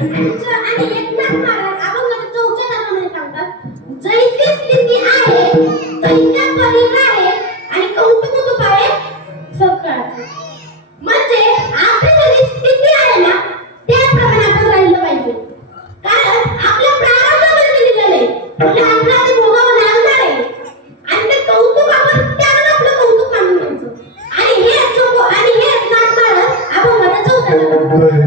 एकनाथ महाराज अभंगाच्या चौथ्या धर्मामध्ये सांगतात, जैसी स्थिती आहे तैसा परीर आहे आणि कौतुक तुप आहे सकाळचं. म्हणजे आपली जरी स्थिती आहे ना त्याप्रमाणे आपण राहिलं पाहिजे. कारण आपल्या प्रारंभामध्ये दिलेलं आहे म्हणजे आपल्याला ते भोगावं लागणार आहे आणि ते कौतुक आपण त्याला आपलं कौतुक मानून घ्यायचं. आणि हे एकनाथ महाराज अभंगाच्या चौथ्या धर्मामध्ये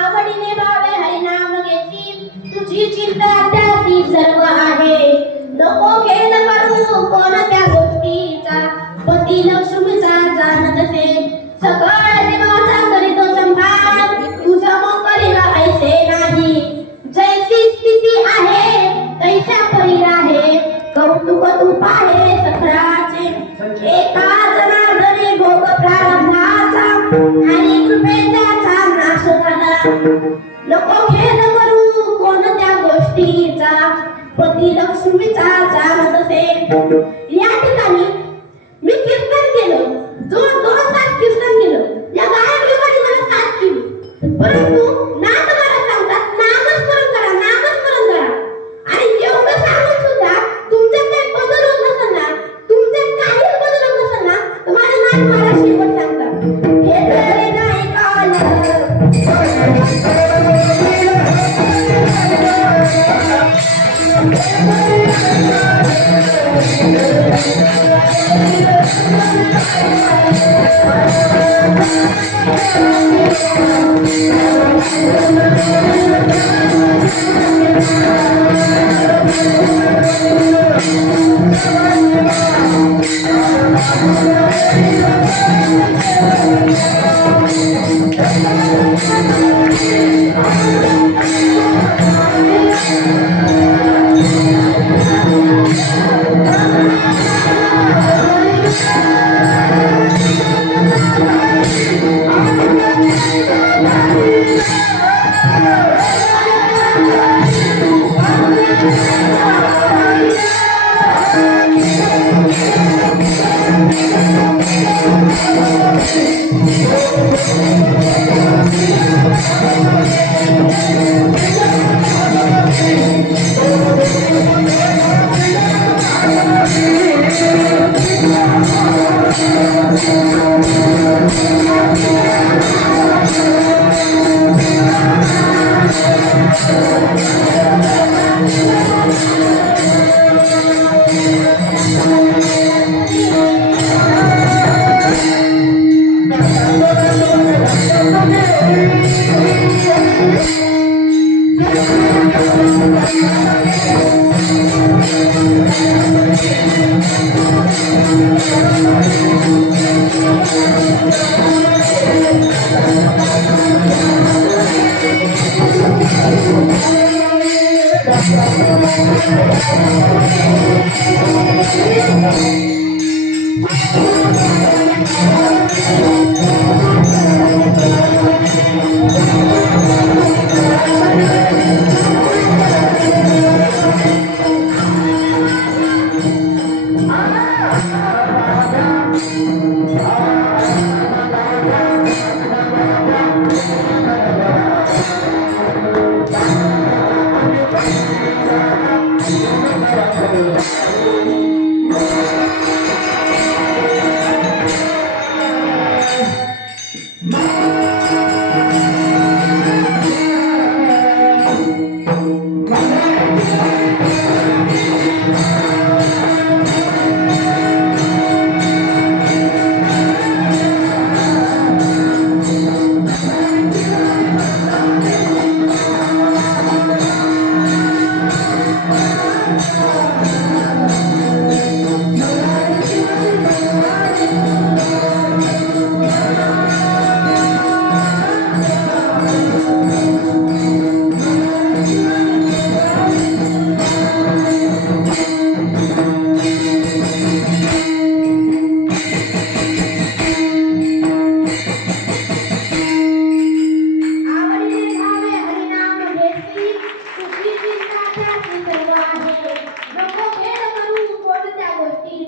आवडीने भावे हरिनाम घेतील तुझी चिंता त्याची सर्व आहे नको खेळ करू कोणत्या गोष्टीचा पती लक्ष्मीचा जाणत असे सगळं जीवाचा करीतो संभाळ तुझा मोकरीला ऐसे नाही जैसी स्थिती आहे तैसा परी आहे कौतुक तू पाहे सखराचे एका जनार्दने भोग प्रारंभाचा आणि कृपेचा नाश झाला नको खेद करू कोणत्या गोष्टीचा पती लक्ष्मीचा जाणत असे या ठिकाणी मी कीर्तन केलं दोन तास कीर्तन केलं या गायक लोकांनी मला साथ केली परंतु नाद मला सांगतात नामस्मरण करा आणि एवढं सांगून सुद्धा तुमच्यात काही बदल होत नसेल ना तुमच्यात काहीच बदल होत नसेल ना तर माझे नाद मला शेवट सांगतात हे जरी नाही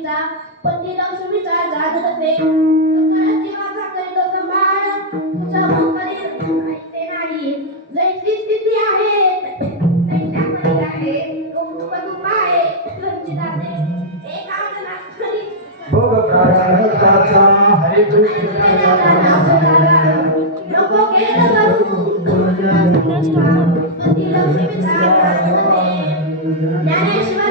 लक्ष्मीचा पती लक्ष्मीचा जादू तसे सकाळची माझा करीतो संभाळ तुझा मुख करील ऐकते नाही जैसी स्थिती आहे तैत्यामध्ये आहे कौतुक आहे तुझी दाते एक आंगणा खरी भोग प्रारंभाचा हरे कृष्ण नको केलं करू पती लक्ष्मीचा जादू तसे ज्ञानेश्वर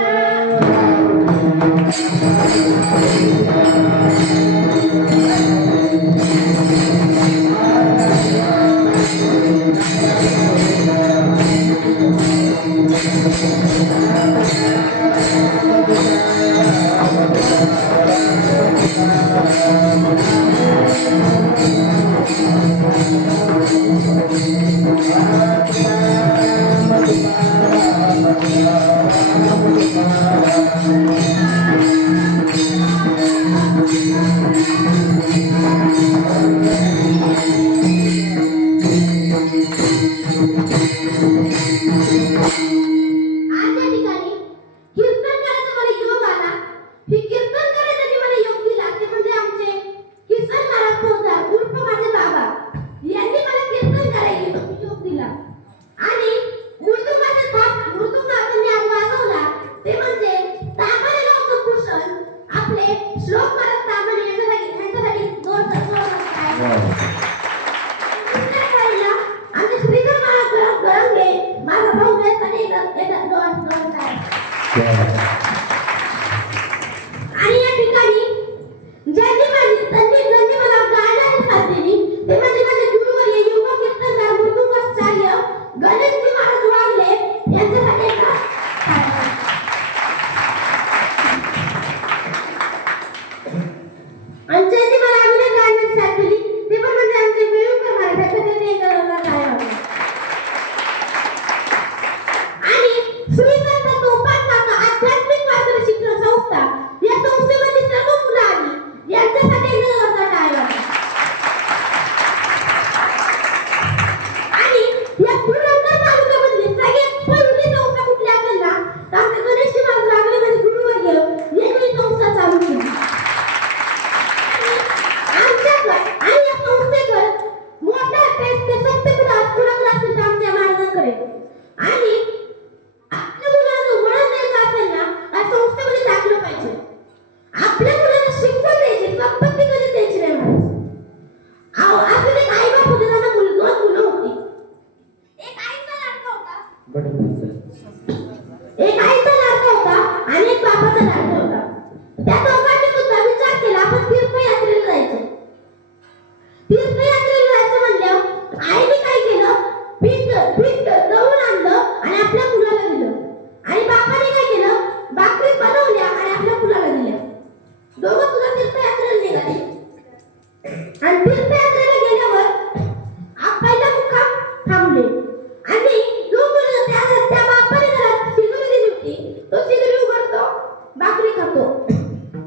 आणि या ठिकाणी ज्यांनी मला गाण्याची साथ दिली ते म्हणजे माझे गुरुवर्य युवा कीर्तनकार मृदुंगाचार्य गणेशजी महाराज वागले यांच्यासाठी एकदा आणि ज्यांनी मला अभिनय गाण्याची साथ दिली ते पण म्हणजे आमचे वेळूकर महाराज त्याच्यासाठी एकदा काय आणि श्री संत सोपान काका आध्यात्मिक मार्गदर्शन शिक्षण संस्था या संस्थेमध्ये सर्व मुलं आली यांच्यासाठी एकदा टाळ्या आणि या पुरंदर तालुक्यामध्ये सगळ्यात पहिली संस्था कुठली असेल ना डॉक्टर गणेशजी महाराज वागले म्हणजे गुरुवर्य यांनी संस्था चालू केली आणि या संस्थेकडे मोठा टेस्ट ते सत्य असतील आमच्या महाराजांकडे आणि आपल्या मुलांना वळण द्यायचं असेल ना या संस्थेमध्ये टाकलं पाहिजे आपल्या मुलांना शिकवण द्यायची संपत्ती कधी द्यायची नाही म्हणायचं असं एक आई बाप होते त्यांना दोन मुलं होती एक आईचा लाडका होता आणि एक बापाचा लाडका होता त्या दोघांनी सुद्धा विचार केला आपण तीर्थयात्रेला जायचं म्हणल्यावर आईने काय केलं पीठ दळून आणलं आणि आपल्या मुलाला दिलं आणि बापाने काय केलं भाकरी बनवल्या आणि आपल्या मुलाला दिल्या दोघं सुद्धा तीर्थयात्रेला निघाले आणि तीर्थयात्रेला गेल्यावर पहिला मुक्काम थांबले आणि जो मुलगा त्या बापाने घरात शिगुरी दिली होती तो शिगुरी उघडतो भाकरी खातो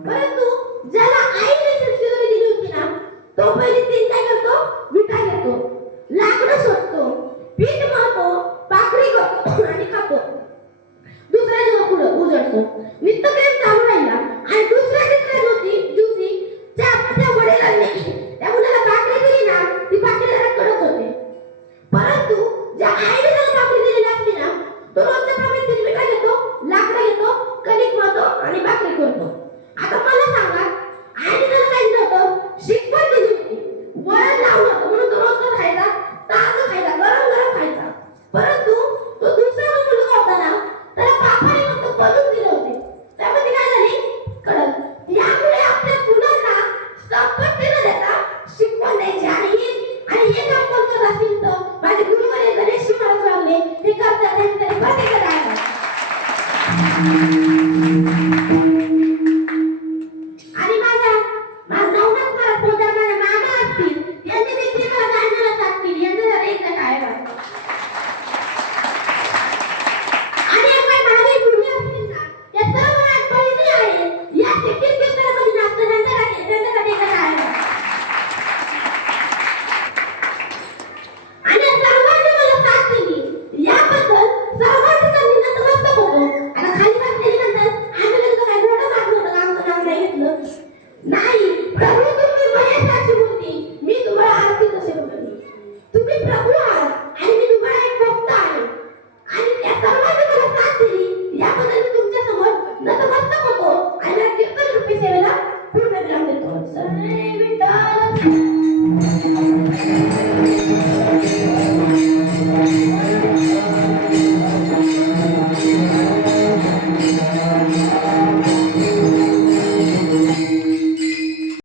परंतु ज्याला आईने शिगुरी दिली होती ना तो पहिले तीन काय करतो विटा घेतो लाकडं शोधतो पीठ मळतो भाकरी करतो आणि खातो दुसऱ्या दिवस उजळतो नित्यक्रम चालू राहिला आणि तिसऱ्या दिवशी त्या वडिलांनी त्या मुलाला भाकरी दिली ना ती भाकरी जरा कडक होते परंतु ज्या आईने त्याला भाकरी दिलेली असते ना तो रोजच्या प्रमाणे तीन विटा घेतो लाकडं घेतो कणिक मळतो आणि भाकरी करतो आता मला सांगा आईने त्याला काय दिलं होतं शिकवण दिली होती दैव